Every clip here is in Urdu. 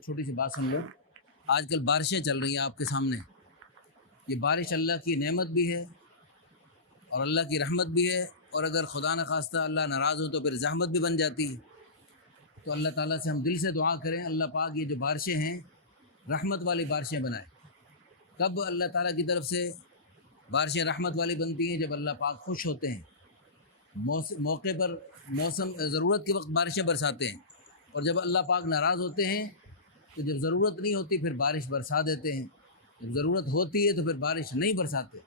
چھوٹی سی بات سن لو. آج کل بارشیں چل رہی ہیں آپ کے سامنے. یہ بارش اللہ کی نعمت بھی ہے اور اللہ کی رحمت بھی ہے، اور اگر خدا نخواستہ اللہ ناراض ہو تو پھر زحمت بھی بن جاتی ہے. تو اللہ تعالیٰ سے ہم دل سے دعا کریں اللہ پاک یہ جو بارشیں ہیں رحمت والی بارشیں بنائے. کب اللہ تعالیٰ کی طرف سے بارشیں رحمت والی بنتی ہیں؟ جب اللہ پاک خوش ہوتے ہیں، موقع پر موسم ضرورت کے وقت بارشیں برساتے ہیں. اور جب اللہ پاک ناراض ہوتے ہیں تو جب ضرورت نہیں ہوتی پھر بارش برسا دیتے ہیں، جب ضرورت ہوتی ہے تو پھر بارش نہیں برساتے.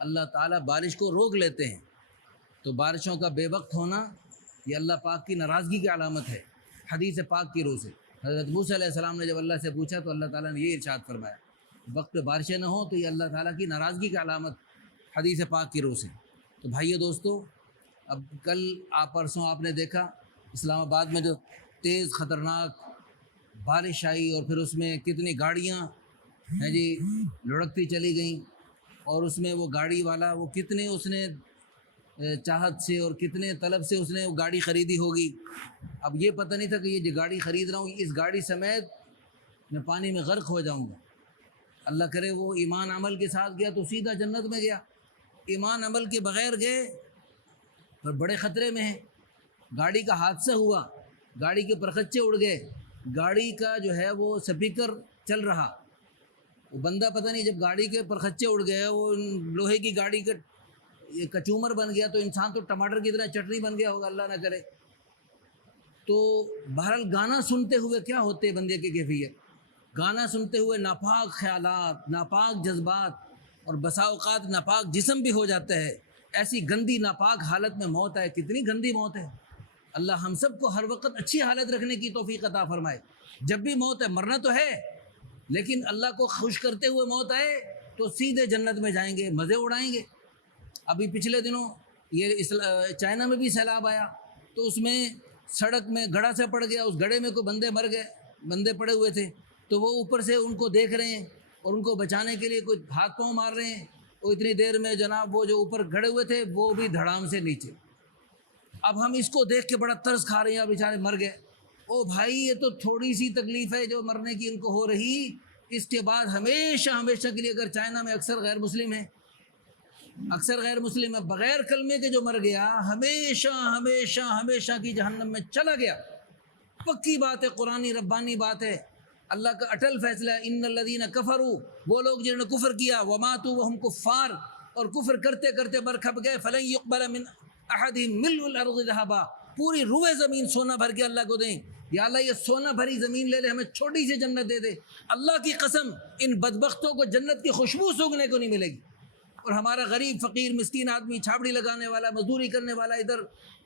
اللہ تعالیٰ بارش کو روک لیتے ہیں. تو بارشوں کا بے وقت ہونا یہ اللہ پاک کی ناراضگی کی علامت ہے. حدیث پاک کی روح سے حضرت موسیٰ علیہ السلام نے جب اللہ سے پوچھا تو اللہ تعالیٰ نے یہ ارشاد فرمایا وقت پہ بارشیں نہ ہوں تو یہ اللہ تعالیٰ کی ناراضگی کی علامت حدیث پاک کی روح سے. تو بھائیو دوستو، اب کل پرسوں آپ نے دیکھا اسلام آباد میں جو تیز خطرناک بارش آئی اور پھر اس میں کتنی گاڑیاں ہیں جی لڑکتی چلی گئیں، اور اس میں وہ گاڑی والا وہ کتنے اس نے چاہت سے اور کتنے طلب سے اس نے وہ گاڑی خریدی ہوگی. اب یہ پتہ نہیں تھا کہ یہ جو گاڑی خرید رہا ہوں اس گاڑی سمیت میں پانی میں غرق ہو جاؤں گا. اللہ کرے وہ ایمان عمل کے ساتھ گیا تو سیدھا جنت میں گیا. ایمان عمل کے بغیر گئے اور بڑے خطرے میں ہیں. گاڑی کا حادثہ ہوا، گاڑی کے پرخچے اڑ گئے، گاڑی کا جو ہے وہ سپیکر چل رہا، وہ بندہ پتہ نہیں جب گاڑی کے پرخچے اڑ گئے وہ لوہے کی گاڑی کا یہ کچومر بن گیا تو انسان تو ٹماٹر کی طرح چٹنی بن گیا ہوگا، اللہ نہ کرے. تو بہرحال گانا سنتے ہوئے کیا ہوتے بندے کی کیفیت؟ گانا سنتے ہوئے ناپاک خیالات، ناپاک جذبات اور بسا اوقات ناپاک جسم بھی ہو جاتا ہے. ایسی گندی ناپاک حالت میں موت ہے. کتنی گندی موت ہے. اللہ ہم سب کو ہر وقت اچھی حالت رکھنے کی توفیق عطا فرمائے. جب بھی موت ہے مرنا تو ہے، لیکن اللہ کو خوش کرتے ہوئے موت آئے تو سیدھے جنت میں جائیں گے، مزے اڑائیں گے. ابھی پچھلے دنوں یہ چائنا میں بھی سیلاب آیا تو اس میں سڑک میں گڑھا سے پڑ گیا، اس گڑھے میں کوئی بندے مر گئے، بندے پڑے ہوئے تھے تو وہ اوپر سے ان کو دیکھ رہے ہیں اور ان کو بچانے کے لیے کوئی ہاتھ پاؤں مار رہے ہیں. وہ اتنی دیر میں جناب وہ جو اوپر کھڑے ہوئے تھے وہ بھی دھڑام سے نیچے. اب ہم اس کو دیکھ کے بڑا ترس کھا رہے ہیں، بیچارے مر گئے. او بھائی یہ تو تھوڑی سی تکلیف ہے جو مرنے کی ان کو ہو رہی، اس کے بعد ہمیشہ ہمیشہ کے لیے اگر چائنا میں اکثر غیر مسلم ہیں بغیر کلمے کے جو مر گیا ہمیشہ ہمیشہ ہمیشہ کی جہنم میں چلا گیا. پکی بات ہے، قرآنی ربانی بات ہے، اللہ کا اٹل فیصلہ ہے. ان الذین کفروا، وہ لوگ جنہوں نے کفر کیا، وماتوا وہم کفار، اور کفر کرتے کرتے مر کھپ گئے، فلن یقبل من احدہم ملء الارض ذہبا، پوری روئے زمین سونا بھر کے اللہ کو دیں. یا اللہ یہ سونا بھری زمین لے لے، ہمیں چھوٹی سی جنت دے دے. اللہ کی قسم ان بدبختوں کو جنت کی خوشبو سونگھنے کو نہیں ملے گی. اور ہمارا غریب فقیر مسکین آدمی چھاپڑی لگانے والا، مزدوری کرنے والا، ادھر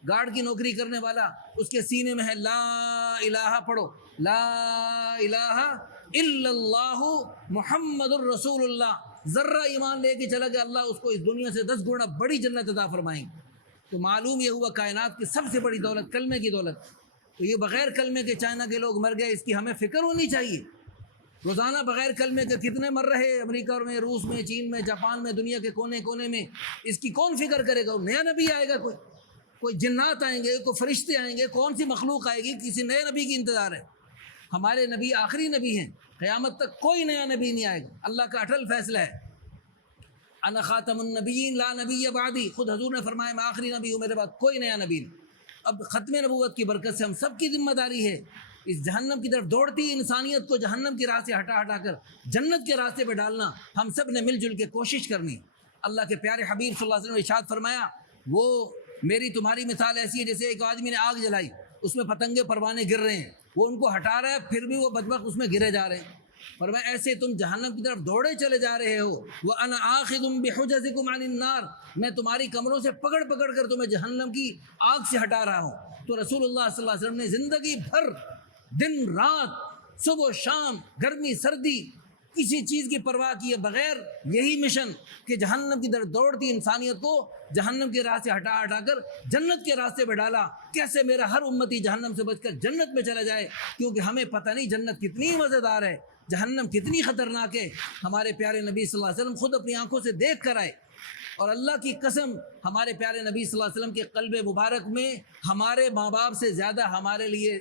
گارڈ کی نوکری کرنے والا، اس کے سینے میں ہے لا الہ، پڑھو لا الہ الا اللہ محمد الرسول اللہ. ذرہ ایمان لے کے چلا گیا، اللہ اس کو اس دنیا سے 10 گنا بڑی جنت عطا فرمائیں. تو معلوم یہ ہوا کائنات کی سب سے بڑی دولت کلمے کی دولت. تو یہ بغیر کلمے کے چائنا کے لوگ مر گئے، اس کی ہمیں فکر ہونی چاہیے. روزانہ بغیر کلمے کے کتنے مر رہے، امریکہ میں، روس میں، چین میں، جاپان میں، دنیا کے کونے کونے میں. اس کی کون فکر کرے گا؟ نیا نبی آئے گا، کوئی جنات آئیں گے، کوئی فرشتے آئیں گے، کون سی مخلوق آئے گی؟ کسی نئے نبی کی انتظار ہے. ہمارے نبی آخری نبی ہیں، قیامت تک کوئی نیا نبی نہیں آئے گا. اللہ کا اٹل فیصلہ ہے، انا خاتم النبیین لا نبی بعدی. خود حضور نے فرمایا میں آخری نبی ہوں، میرے بعد کوئی نیا نبی نہیں. اب ختم نبوت کی برکت سے ہم سب کی ذمہ داری ہے اس جہنم کی طرف دوڑتی انسانیت کو جہنم کی راہ سے ہٹا کر جنت کے راستے پہ ڈالنا ہم سب نے مل جل کے کوشش کرنی. اللہ کے پیارے حبیب صلی اللہ علیہ وسلم نے ارشاد فرمایا وہ میری تمہاری مثال ایسی ہے جیسے ایک آدمی نے آگ جلائی، اس میں پتنگے پروانے گر رہے ہیں، وہ ان کو ہٹا رہا ہے، پھر بھی وہ بدبخت اس میں گرے جا رہے ہیں. فرمایا ایسے تم جہنم کی طرف دوڑے چلے جا رہے ہو. وَأَنَا آخِذٌ بِحُجَزِكُمْ عَنِ النَّارِ، میں تمہاری کمروں سے پکڑ کر تمہیں جہنم کی آگ سے ہٹا رہا ہوں. تو رسول اللہ صلی اللہ علیہ وسلم نے زندگی بھر دن رات صبح و شام گرمی سردی کسی چیز کی پرواہ کیے بغیر یہی مشن کہ جہنم کی طرف دوڑتی انسانیت کو جہنم کے راہ سے ہٹا کر جنت کے راستے پہ ڈالا. کیسے میرا ہر امتی جہنم سے بچ کر جنت میں چلا جائے، کیونکہ ہمیں پتہ نہیں جنت کتنی مزیدار ہے، جہنم کتنی خطرناک ہے. ہمارے پیارے نبی صلی اللہ علیہ وسلم خود اپنی آنکھوں سے دیکھ کر آئے، اور اللہ کی قسم ہمارے پیارے نبی صلی اللہ علیہ وسلم کے قلب مبارک میں ہمارے ماں باپ سے زیادہ ہمارے لیے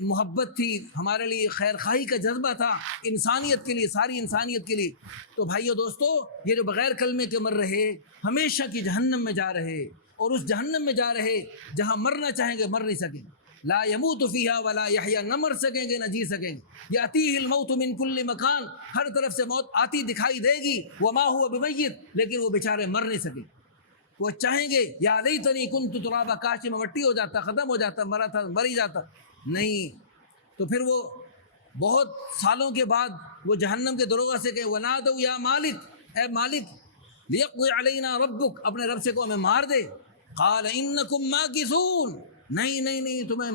محبت تھی، ہمارے لیے خیر خواہی کا جذبہ تھا، انسانیت کے لیے، ساری انسانیت کے لیے۔ تو بھائیو دوستو، یہ جو بغیر کلمے کے مر رہے ہمیشہ کی جہنم میں جا رہے، اور اس جہنم میں جا رہے جہاں مرنا چاہیں گے مر نہیں سکیں، لا يموت فیہا ولا یحیا، نہ مر سکیں گے نہ جی سکیں گے۔ یاتیہ الموت من کل مکان، ہر طرف سے موت آتی دکھائی دے گی، وما هو بمیت، لیکن وہ بیچارے مر نہیں سکیں۔ وہ چاہیں گے یا لیتنی کنت ترابا، کاش میں مٹی ہو جاتا، ختم ہو جاتا، مرا تھا مر ہی جاتا، نہیں۔ تو پھر وہ بہت سالوں کے بعد وہ جہنم کے دروغ سے کہ ونادوا یا مالک، اے مالک، لیقضی علینا ربک، اپنے رب سے کو ہمیں مار دے۔ قال انکم ماکثون، نہیں نہیں نہیں، تمہیں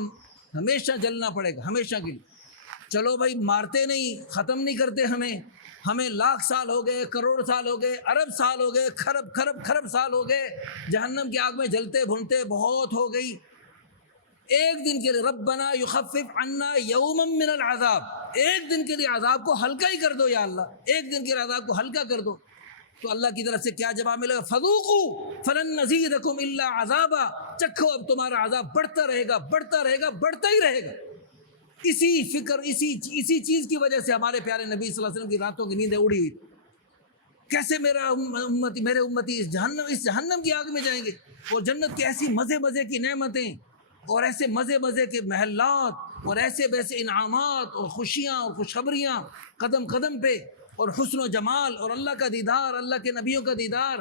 ہمیشہ جلنا پڑے گا، ہمیشہ کے لیے۔ چلو بھائی، مارتے نہیں، ختم نہیں کرتے ہمیں لاکھ سال ہو گئے، کروڑ سال ہو گئے، ارب سال ہو گئے، خرب سال ہو گئے، جہنم کی آگ میں جلتے بھنتے بہت ہو گئی، ایک دن کے لیے ربنا یخفف عنا یوما من العذاب، ایک دن کے لیے عذاب کو ہلکا ہی کر دو یا اللہ، ایک دن کے لیے عذاب کو ہلکا کر دو۔ تو اللہ کی طرف سے کیا جواب ملے گا؟ فذوقوا فلن نزیدکم الا عذابا، چکھو اب تمہارا عذاب بڑھتا رہے گا، بڑھتا رہے گا، بڑھتا ہی رہے گا۔ اسی فکر، اسی چیز کی وجہ سے ہمارے پیارے نبی صلی اللہ علیہ وسلم کی راتوں کی نیندیں اڑی ہوئی، کیسے میرے امتی اس جہنم کی آگ میں جائیں گے، اور جنت کی ایسی مزے کی نعمتیں، اور ایسے مزے کے محلات، اور ایسے ویسے انعامات اور خوشیاں اور خوشخبریاں قدم قدم پہ، اور حسن و جمال، اور اللہ کا دیدار، اللہ کے نبیوں کا دیدار،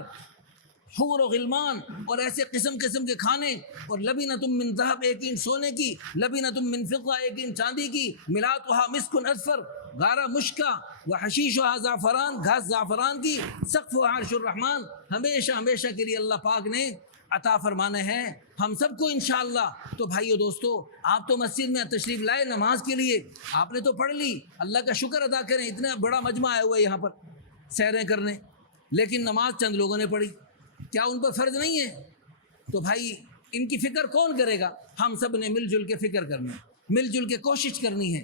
حور و غلمان، اور ایسے قسم کے کھانے، اور لبینۃ من ذہب، ایک اینٹ سونے کی، لبینۃ من فضہ، ایک اینٹ چاندی کی، ملاتھا مسک اصفر، غارہ مشکا، وحشیشھا زعفران، گھاس زعفران کی، سقفھا عرش الرحمن، ہمیشہ کے لیے اللہ پاک نے عطا فرمانے ہیں ہم سب کو انشاءاللہ۔ تو بھائیو دوستو، آپ تو مسجد میں تشریف لائے نماز کے لیے، آپ نے تو پڑھ لی، اللہ کا شکر ادا کریں، اتنا بڑا مجمع آیا ہوا ہے یہاں پر سیریں کرنے، لیکن نماز چند لوگوں نے پڑھی، کیا ان پر فرض نہیں ہے؟ تو بھائی ان کی فکر کون کرے گا؟ ہم سب نے مل جل کے فکر کرنا ہے، مل جل کے کوشش کرنی ہے،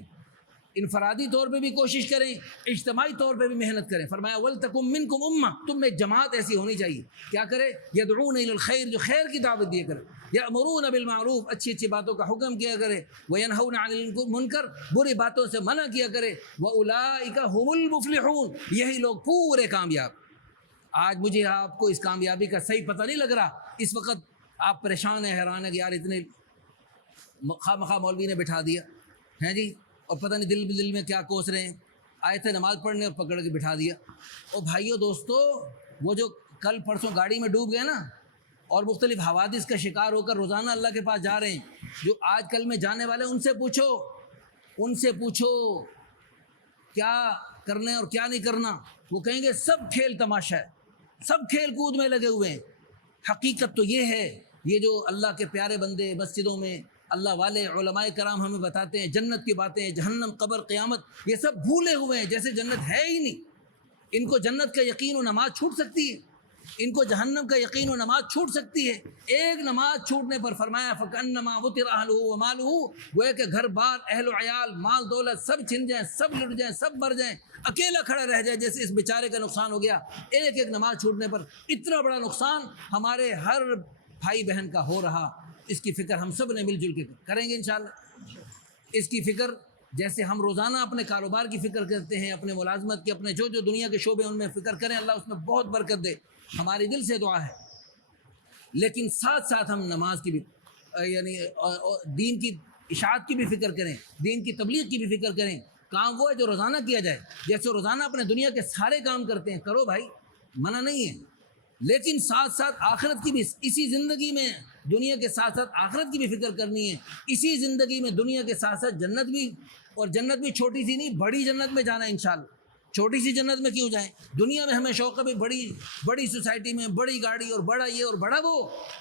انفرادی طور پہ بھی کوشش کریں، اجتماعی طور پہ بھی محنت کریں۔ فرمایا وَلْتَكُمْ مِنْكُمْ أُمَّةٌ، تم میں ایک جماعت ایسی ہونی چاہیے، کیا کرے؟ يَدْعُونَ إِلَى الْخَيْرِ، جو خیر کی دعوت دیا کرے، يَأْمُرُونَ بِالْمَعْرُوفِ، اچھی باتوں کا حکم کیا کرے، وَيَنْهَوْنَ عَنِ الْمُنْكَرِ، بری باتوں سے منع کیا کرے، وَأُولَٰئِكَ هُمُ الْمُفْلِحُونَ، یہی لوگ پورے کامیاب۔ آج مجھے آپ کو اس کامیابی کا صحیح پتہ نہیں لگ رہا، اس وقت آپ پریشان ہیں، حیران ہیں کہ یار اتنے خواہ مولوی نے بٹھا دیا ہیں جی، اور پتہ نہیں دل میں کیا کوس رہے ہیں، آئے تھے نماز پڑھنے اور پکڑ کے بٹھا دیا۔ اور بھائیو دوستو، وہ جو کل پرسوں گاڑی میں ڈوب گئے نا، اور مختلف حوادث کا شکار ہو کر روزانہ اللہ کے پاس جا رہے ہیں، جو آج کل میں جانے والے ان سے پوچھو کیا کرنا ہے اور کیا نہیں کرنا، وہ کہیں گے سب کھیل تماشا ہے، سب کھیل کود میں لگے ہوئے ہیں۔ حقیقت تو یہ ہے، یہ جو اللہ کے پیارے بندے مسجدوں میں اللہ والے علماء کرام ہمیں بتاتے ہیں، جنت کی باتیں، جہنم، قبر، قیامت، یہ سب بھولے ہوئے ہیں جیسے جنت ہے ہی نہیں۔ ان کو جنت کا یقین و نماز چھوٹ سکتی ہے، ان کو جہنم کا یقین و نماز چھوٹ سکتی ہے۔ ایک نماز چھوٹنے پر فرمایا فَكَأَنَّمَا وُتِرَ أَهْلُهُ وَمَالُهُ، گویا کہ گھر بار، اہل و عیال، مال دولت سب چھن جائیں، سب لٹ جائیں، سب مر جائیں، اکیلا کھڑا رہ جائے، جیسے اس بیچارے کا نقصان ہو گیا۔ ایک نماز چھوٹنے پر اتنا بڑا نقصان ہمارے ہر بھائی بہن کا ہو رہا، اس کی فکر ہم سب نے مل جل کے کریں گے انشاءاللہ۔ اس کی فکر جیسے ہم روزانہ اپنے کاروبار کی فکر کرتے ہیں، اپنے ملازمت کی، اپنے جو دنیا کے شعبے ان میں فکر کریں، اللہ اس میں بہت برکت دے، ہماری دل سے دعا ہے۔ لیکن ساتھ ہم نماز کی بھی، یعنی دین کی اشاعت کی بھی فکر کریں، دین کی تبلیغ کی بھی فکر کریں۔ کام وہ ہے جو روزانہ کیا جائے، جیسے روزانہ اپنے دنیا کے سارے کام کرتے ہیں، کرو بھائی، منع نہیں ہے، لیکن ساتھ آخرت کی بھی، اسی زندگی میں دنیا کے ساتھ آخرت کی بھی فکر کرنی ہے، اسی زندگی میں دنیا کے ساتھ جنت بھی، اور جنت بھی چھوٹی سی نہیں، بڑی جنت میں جانا ہے انشاءاللہ۔ چھوٹی سی جنت میں کیوں جائیں؟ دنیا میں ہمیں شوق ہے بھی بڑی سوسائٹی میں بڑی گاڑی اور بڑا یہ اور بڑا وہ،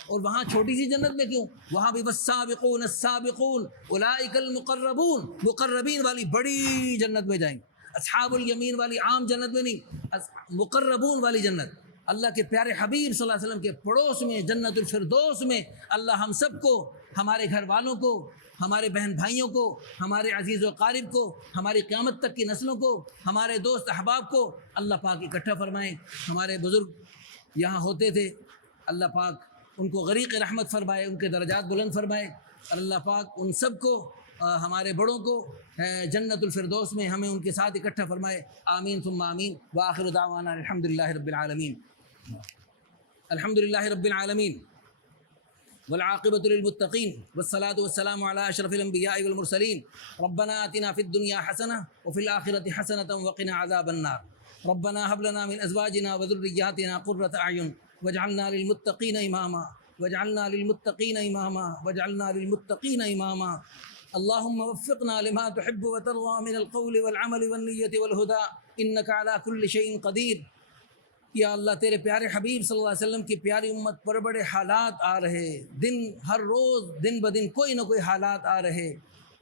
اور وہاں چھوٹی سی جنت میں کیوں؟ وہاں بھی والسابقون السابقون اولئک المقربون، مقربین والی بڑی جنت میں جائیں گے، اصحاب الیمین والی عام جنت میں نہیں، مقربون والی جنت، اللہ کے پیارے حبیب صلی اللہ علیہ وسلم کے پڑوس میں، جنت الفردوس میں۔ اللہ ہم سب کو، ہمارے گھر والوں کو، ہمارے بہن بھائیوں کو، ہمارے عزیز و قارب کو، ہماری قیامت تک کی نسلوں کو، ہمارے دوست احباب کو اللہ پاک اکٹھا فرمائیں۔ ہمارے بزرگ یہاں ہوتے تھے، اللہ پاک ان کو غریق رحمت فرمائے، ان کے درجات بلند فرمائے، اور اللہ پاک ان سب کو ہمارے بڑوں کو جنت الفردوس میں ہمیں ان کے ساتھ اکٹھا فرمائے، آمین ثم آمین۔ وآخر دعوانا الحمدللہ رب العالمین، الحمدللہ رب العالمین، والعاقبۃ للمتقین، والصلاۃ والسلام علی اشرف الانبیاء والمرسلین۔ ربنا آتنا فی الدنیا حسنہ وفی الآخرۃ حسنۃ وقنا عذاب النار۔ ربنا هب لنا من ازواجنا وذرياتنا قرۃ اعین واجعلنا للمتقین اماما واجعلنا للمتقین اماما واجعلنا للمتقین اماما۔ اللهم وفقنا لما تحب وترضى من القول والعمل والنیة والهدى انك على كل شيء قدیر۔ یا اللہ تیرے پیارے حبیب صلی اللہ علیہ وسلم کی پیاری امت پر بڑے حالات آ رہے، ہر روز دن بدن کوئی نہ کوئی حالات آ رہے،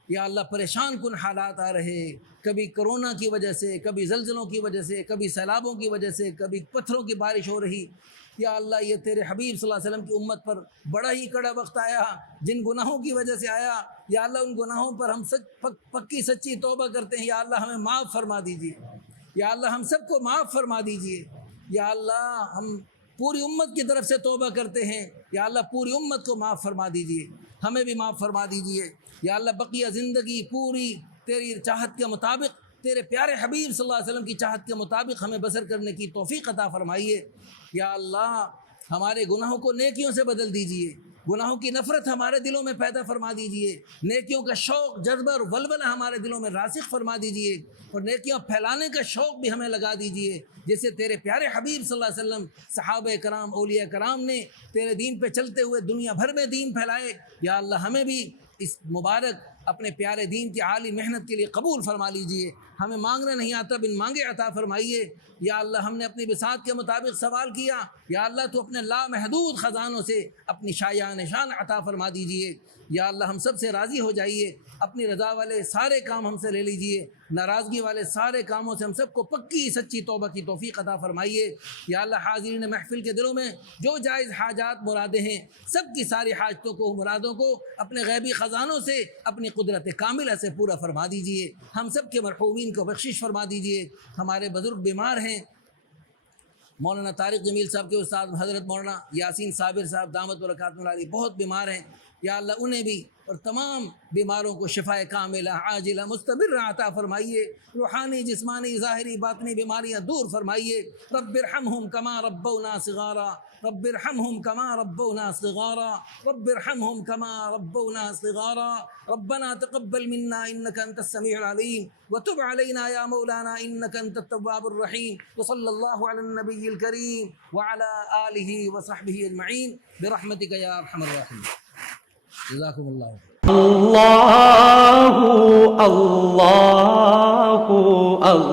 یا اللہ پریشان کن حالات آ رہے، کبھی کرونا کی وجہ سے، کبھی زلزلوں کی وجہ سے، کبھی سیلابوں کی وجہ سے، کبھی پتھروں کی بارش ہو رہی۔ یا اللہ یہ تیرے حبیب صلی اللہ علیہ وسلم کی امت پر بڑا ہی کڑا وقت آیا، جن گناہوں کی وجہ سے آیا، یا اللہ ان گناہوں پر ہم پکی سچی توبہ کرتے ہیں، یا اللہ ہمیں معاف فرما دیجیے، یا اللہ ہم سب کو معاف فرما دیجیے، یا اللہ ہم پوری امت کی طرف سے توبہ کرتے ہیں، یا اللہ پوری امت کو معاف فرما دیجیے، ہمیں بھی معاف فرما دیجیے، یا اللہ بقیہ زندگی پوری تیری چاہت کے مطابق، تیرے پیارے حبیب صلی اللہ علیہ وسلم کی چاہت کے مطابق ہمیں بسر کرنے کی توفیق عطا فرمائیے۔ یا اللہ ہمارے گناہوں کو نیکیوں سے بدل دیجیے، گناہوں کی نفرت ہمارے دلوں میں پیدا فرما دیجیے، نیکیوں کا شوق، جذبہ اور ولولہ ہمارے دلوں میں راسخ فرما دیجیے، اور نیکیاں پھیلانے کا شوق بھی ہمیں لگا دیجیے، جیسے تیرے پیارے حبیب صلی اللہ علیہ وسلم، صحابہ کرام، اولیاء کرام نے تیرے دین پہ چلتے ہوئے دنیا بھر میں دین پھیلائے۔ یا اللہ ہمیں بھی اس مبارک اپنے پیارے دین کی عالی محنت کے لیے قبول فرما لیجیے، ہمیں مانگنا نہیں آتا، بن مانگے عطا فرمائیے۔ یا اللہ ہم نے اپنی بساط کے مطابق سوال کیا، یا اللہ تو اپنے لامحدود خزانوں سے اپنی شایع نشان عطا فرما دیجیے۔ یا اللہ ہم سب سے راضی ہو جائیے، اپنی رضا والے سارے کام ہم سے لے لیجیے، ناراضگی والے سارے کاموں سے ہم سب کو پکی سچی توبہ کی توفیق عطا فرمائیے۔ یا اللہ حاضرین محفل کے دلوں میں جو جائز حاجات مرادیں ہیں، سب کی ساری حاجتوں کو، مرادوں کو اپنے غیبی خزانوں سے اپنی قدرت کاملہ سے پورا فرما دیجیے، ہم سب کے مرحومین کو بخشش فرما دیجیے۔ ہمارے بزرگ بیمار ہیں، مولانا طارق جمیل صاحب کے استاد حضرت مولانا یاسین صابر صاحب دامت برکاتہ العالی بہت بیمار ہیں، یا اللہ انہیں بھی اور تمام بیماروں کو شفائے کاملہ عاجلہ مستمرہ عطا فرمائیے، روحانی جسمانی ظاہری باطنی بیماریاں دور فرمائیے۔ رب ارحمہم کما ربونا صغارا، رب ارحمہم کما ربونا صغارا، رب ارحمہم کما ربونا صغارا۔ ربنا تقبل منا انك انت السميع العليم وتب علينا يا مولانا انك انت التواب الرحيم، وصلى الله على النبي الكريم وعلى آله وصحبه اجمعين برحمتك يا ارحم الراحمين۔ جزاكم الله اللہ اللہ اللہ